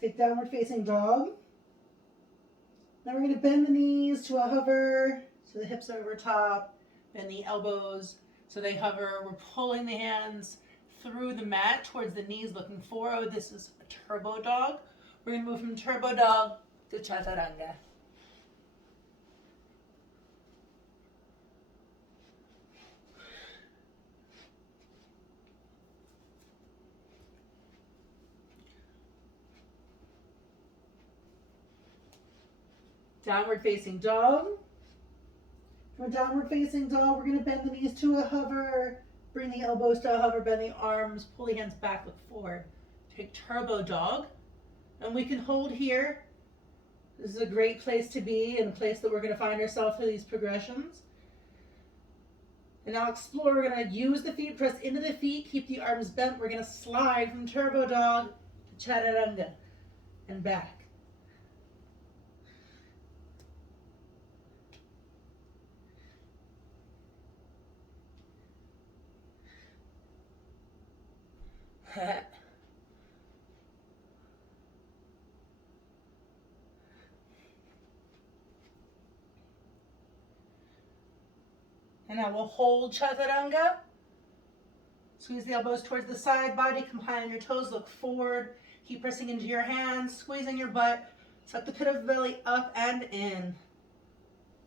Take downward facing dog. Now we're going to bend the knees to a hover, so the hips are over top, bend the elbows so they hover. We're pulling the hands through the mat towards the knees, looking forward. This is a turbo dog. We're going to move from turbo dog to chaturanga. Downward facing dog. From downward facing dog, we're going to bend the knees to a hover, bring the elbows to a hover, bend the arms, pull the hands back, look forward. Take turbo dog, and we can hold here. This is a great place to be and a place that we're going to find ourselves through these progressions. And now explore, we're going to use the feet, press into the feet, keep the arms bent. We're going to slide from turbo dog to chaturanga and back. And now we'll hold chaturanga. Squeeze the elbows towards the side body, come high on your toes, look forward. Keep pressing into your hands, squeezing your butt. Suck the pit of the belly up and in.